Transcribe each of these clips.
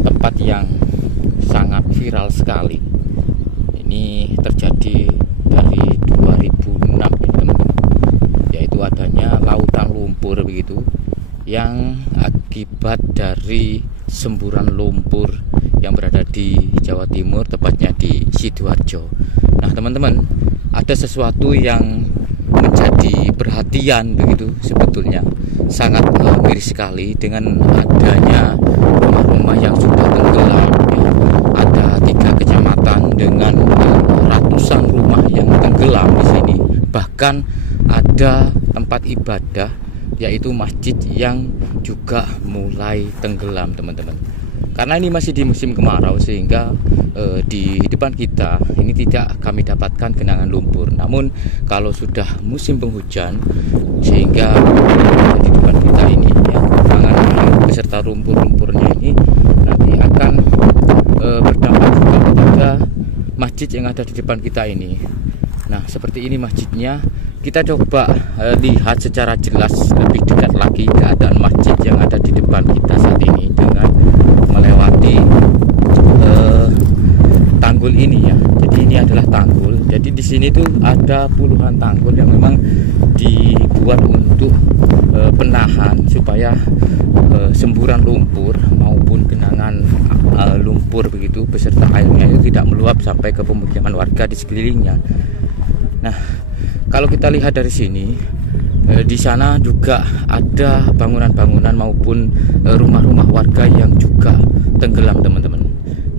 tempat yang sangat viral sekali. Ini terjadi dari 2006 ya teman-teman, yaitu adanya lautan lumpur begitu, yang akibat dari semburan lumpur yang berada di Jawa Timur, tepatnya di Sidoarjo. Nah teman-teman, ada sesuatu yang menjadi perhatian begitu, sebetulnya sangat miris sekali dengan adanya rumah-rumah yang sudah tenggelam ya. Ada 3 kecamatan dengan ratusan rumah yang tenggelam di sini. Bahkan ada tempat ibadah, yaitu masjid, yang juga mulai tenggelam teman-teman. Karena ini masih di musim kemarau, sehingga di depan kita ini tidak kami dapatkan genangan lumpur. Namun kalau sudah musim penghujan, sehingga di depan kita ini ya, genangan beserta lumpur-lumpurnya ini nanti akan berdampak juga kepada masjid yang ada di depan kita ini. Nah seperti ini masjidnya. Kita coba lihat secara jelas lebih dekat lagi keadaan masjid yang ada di depan kita saat ini dengan melewati tanggul ini ya. Jadi ini adalah tanggul. Jadi di sini tuh ada puluhan tanggul yang memang dibuat untuk penahan supaya semburan lumpur maupun genangan lumpur begitu beserta airnya itu tidak meluap sampai ke pemukiman warga di sekelilingnya. Nah, kalau kita lihat dari sini, di sana juga ada bangunan-bangunan maupun rumah-rumah warga yang juga tenggelam teman-teman.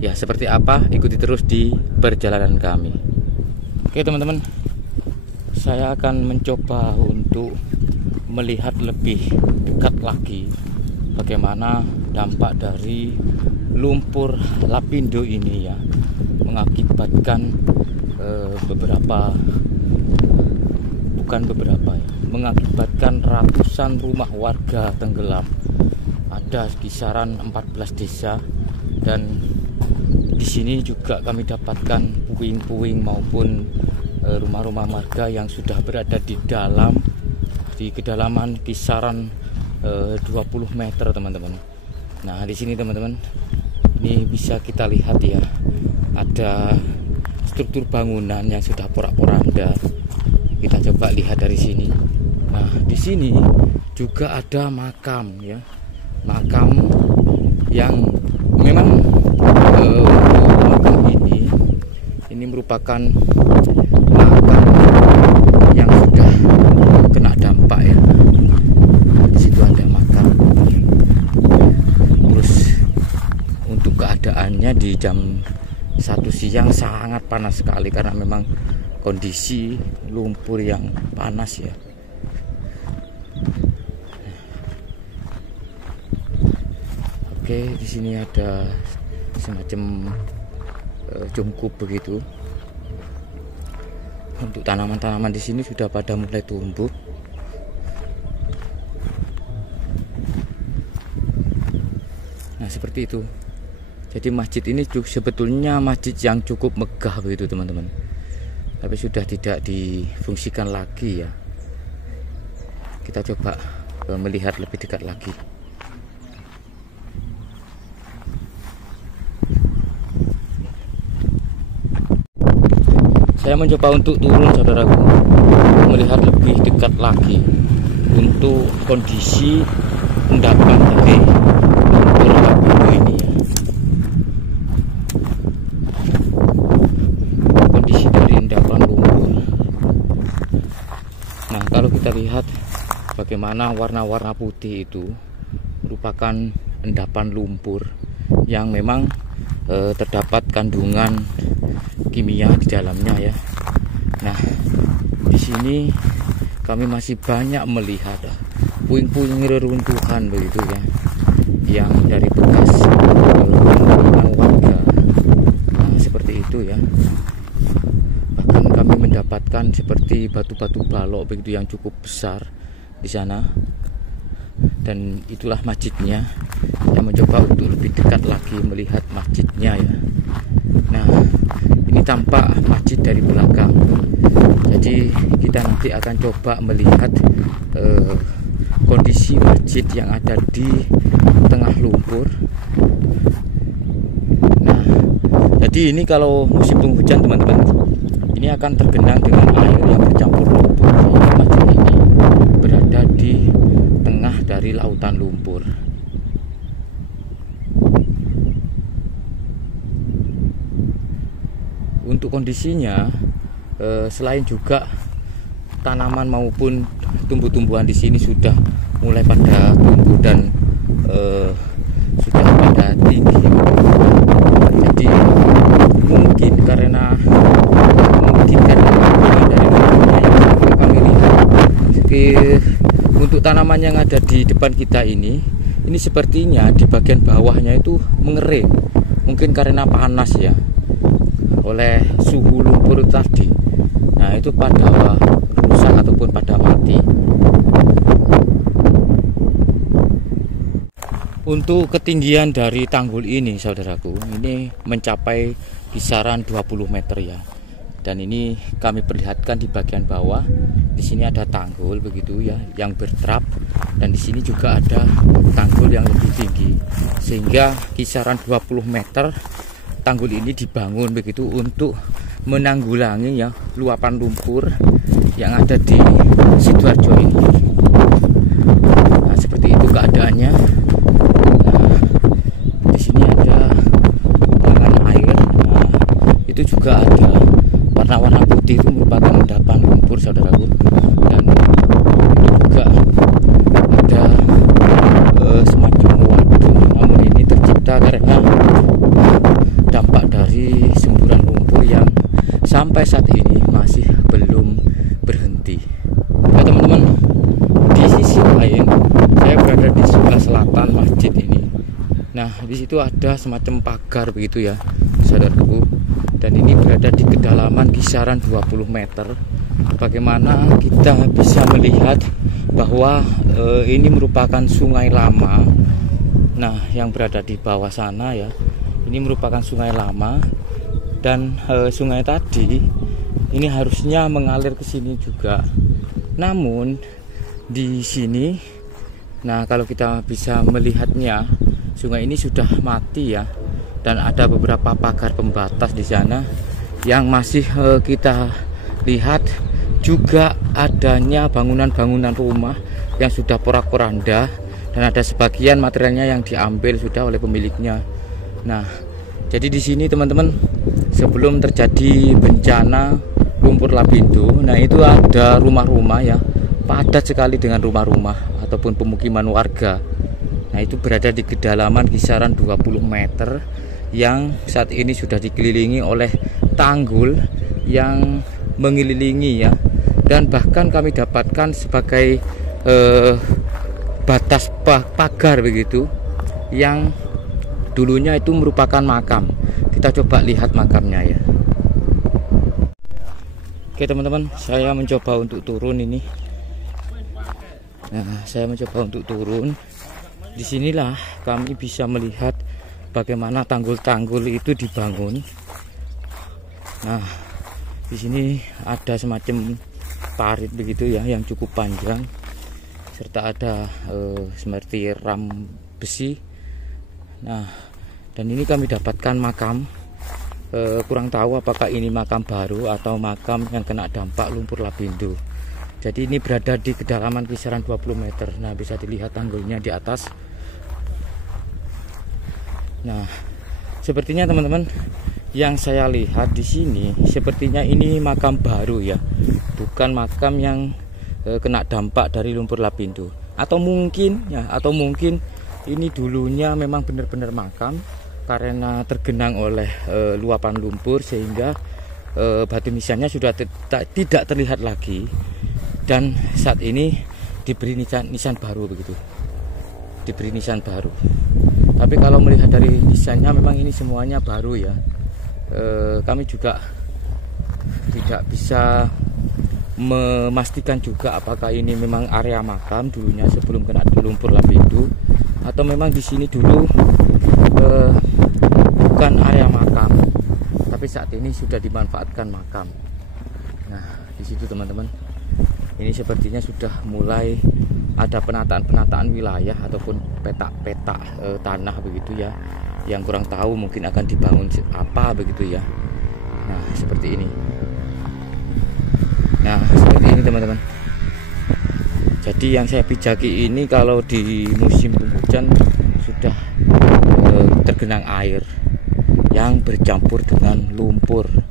Ya seperti apa, ikuti terus di perjalanan kami. Oke teman-teman, saya akan mencoba untuk melihat lebih dekat lagi bagaimana dampak dari lumpur lapindo ini ya, mengakibatkan mengakibatkan ratusan rumah warga tenggelam. Ada kisaran 14 desa, dan di sini juga kami dapatkan puing-puing maupun rumah-rumah warga yang sudah berada di kedalaman kisaran 20 meter teman-teman. Nah di sini teman-teman, ini bisa kita lihat ya, ada struktur bangunan yang sudah porak-poranda. Kita coba lihat dari sini. Nah, di sini juga ada makam ya. Makam yang memang makam ini merupakan makam yang sudah kena dampak ya. Di situ ada makam. Terus untuk keadaannya di jam 1 siang sangat panas sekali karena memang kondisi lumpur yang panas ya. Oke, di sini ada semacam jungkup begitu. Untuk tanaman-tanaman di sini sudah pada mulai tumbuh. Nah, seperti itu. Jadi masjid ini sebetulnya masjid yang cukup megah begitu teman-teman. Tapi sudah tidak difungsikan lagi ya. Kita coba melihat lebih dekat lagi. Saya mencoba untuk turun saudaraku, melihat lebih dekat lagi untuk kondisi endapan dari lumpur lapindo ini ya. Kondisi dari endapan lumpur. Nah kalau kita lihat bagaimana warna-warna putih itu merupakan endapan lumpur yang memang terdapat kandungan kimia di dalamnya ya. Nah di sini kami masih banyak melihat puing-puing reruntuhan begitu ya, yang dari bekas pemukiman warga. Nah seperti itu ya. Bahkan kami mendapatkan seperti batu-batu balok begitu yang cukup besar di sana. Dan itulah masjidnya. Saya mencoba untuk lebih dekat lagi melihat masjidnya ya. Nah ini tampak masjid dari belakang. Jadi kita nanti akan coba melihat kondisi masjid yang ada di tengah lumpur Jadi ini kalau musim penghujan teman-teman, ini akan tergenang dengan air yang bercampur lumpur. Masjid ini berada di tengah dari lautan lumpur. Untuk kondisinya, selain juga tanaman maupun tumbuh-tumbuhan di sini sudah mulai pada tumbuh dan sudah pada tinggi. Jadi mungkin karena dari lumpurnya yang kami lihat, untuk tanaman yang ada di depan kita ini sepertinya di bagian bawahnya itu mengering. Mungkin karena panas ya, oleh suhu lumpur tadi. Nah, itu pada rusak ataupun pada mati. Untuk ketinggian dari tanggul ini saudaraku, ini mencapai kisaran 20 meter ya. Dan ini kami perlihatkan di bagian bawah. Di sini ada tanggul begitu ya, yang bertrap, dan di sini juga ada tanggul yang lebih tinggi. Sehingga kisaran 20 meter tanggul ini dibangun begitu untuk menanggulangi ya luapan lumpur yang ada di Sidoarjo ini. Nah, seperti itu keadaannya. Nah, di sini ada kubangan air. Nah, itu juga ada warna-warna putih, itu merupakan endapan lumpur saudaraku. Dan itu juga ada semacam waduk, namun ini tercipta karena dampak dari semburan lumpur yang sampai saat ini masih belum berhenti. Ya teman-teman, di sisi lain saya berada di sebelah selatan masjid ini. Nah, di situ ada semacam pagar begitu ya saudaraku, dan ini berada di kedalaman kisaran 20 meter. Bagaimana kita bisa melihat bahwa ini merupakan sungai lama. Nah, yang berada di bawah sana ya, ini merupakan sungai lama, dan sungai tadi ini harusnya mengalir ke sini juga. Namun di sini, nah kalau kita bisa melihatnya, sungai ini sudah mati ya, dan ada beberapa pagar pembatas di sana yang masih kita lihat. Juga adanya bangunan-bangunan rumah yang sudah porak-poranda, dan ada sebagian materialnya yang diambil sudah oleh pemiliknya. Nah, jadi di sini teman-teman, sebelum terjadi bencana lumpur lapindo, nah itu ada rumah-rumah ya, padat sekali dengan rumah-rumah ataupun pemukiman warga. Nah, itu berada di kedalaman kisaran 20 meter yang saat ini sudah dikelilingi oleh tanggul yang mengelilingi ya. Dan bahkan kami dapatkan sebagai batas pagar begitu, yang dulunya itu merupakan makam. Kita coba lihat makamnya ya. Oke teman-teman, saya mencoba untuk turun ini. Nah, saya mencoba untuk turun. Disinilah kami bisa melihat bagaimana tanggul-tanggul itu dibangun. Nah, di sini ada semacam parit begitu ya, yang cukup panjang, serta ada seperti ram besi. Nah, dan ini kami dapatkan makam. Kurang tahu apakah ini makam baru atau makam yang kena dampak lumpur lapindo. Jadi ini berada di kedalaman kisaran 20 meter. Nah, bisa dilihat tanggulnya di atas. Nah, sepertinya teman-teman, yang saya lihat di sini sepertinya ini makam baru ya, bukan makam yang kena dampak dari lumpur lapindo. Atau mungkin ini dulunya memang benar-benar makam, karena tergenang oleh luapan lumpur sehingga batu nisannya sudah tidak terlihat lagi, dan saat ini diberi nisan baru begitu, diberi nisan baru. Tapi kalau melihat dari nisannya memang ini semuanya baru ya. Kami juga tidak bisa memastikan juga apakah ini memang area makam dulunya sebelum kena lumpur lapindo, atau memang di sini dulu bukan area makam, tapi saat ini sudah dimanfaatkan makam. Nah, di situ teman-teman, ini sepertinya sudah mulai ada penataan wilayah ataupun peta tanah begitu ya, yang kurang tahu mungkin akan dibangun apa begitu ya. Nah seperti ini. Nah seperti ini teman-teman. Jadi yang saya pijaki ini kalau di musim penghujan sudah tergenang air yang bercampur dengan lumpur.